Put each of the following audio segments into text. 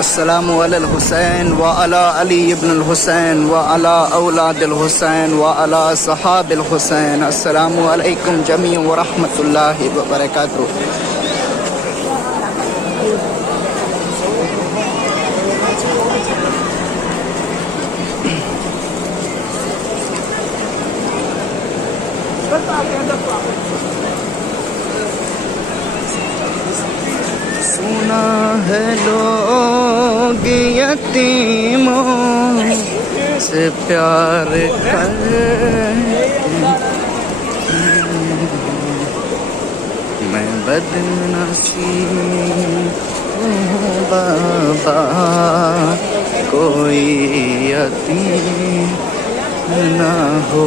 अस्सलामु अलल हुसैन व अला अली इब्न अल हुसैन व अला औलाद अल हुसैन व अला सहाब अल हुसैन। अस्सलामु अलैकुम जमीअन व रहमतुल्लाहि व बरकातुहू। सुना है लोग यतीमों से प्यार करते, मैं बदनसीब हूँ बाबा, कोई यतीम ना हो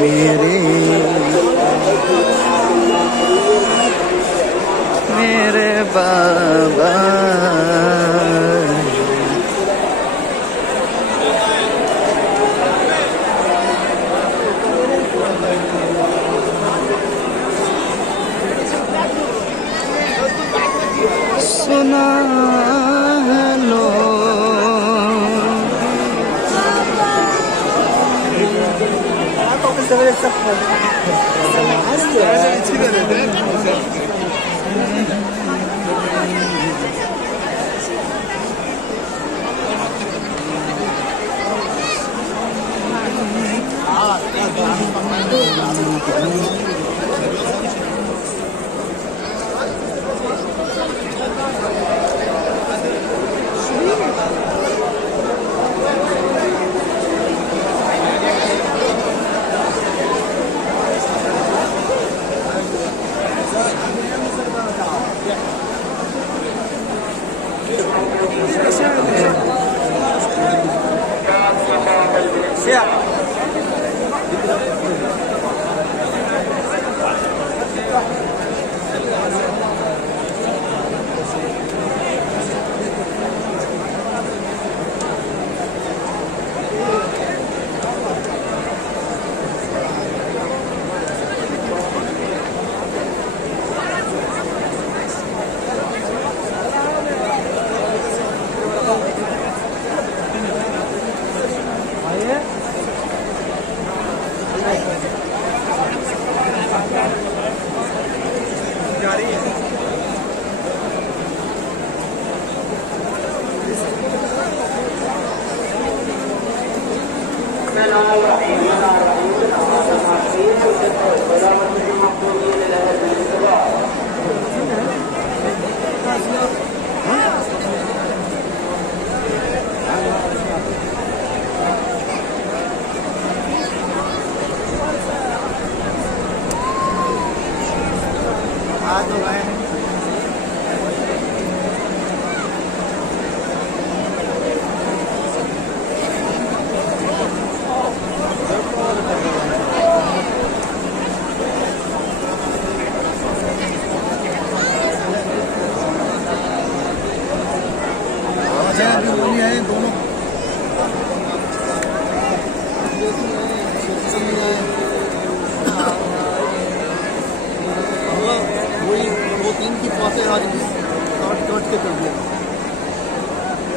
मेरी। मेरे बाबा सुना है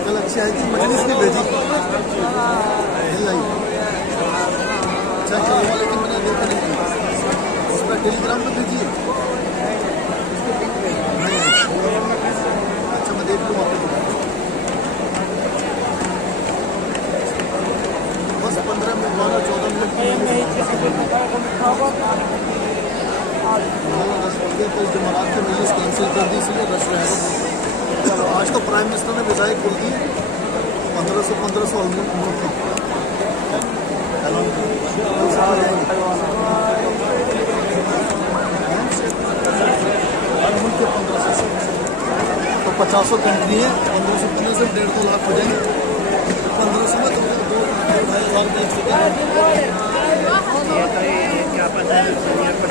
कल अच्छी आएगी मजलिस की भेजी। 15 मिनट बाद 14 मिनट तो जमात के मजलिस कैंसिल कर दी, इसलिए रश रहेगा। चलो आज तो प्राइम मिनिस्टर ने विदाई कर दी, 1500 तो 500 कंट्री है, 1515 से 1.5 लाख हो जाएंगे। 1500 में तो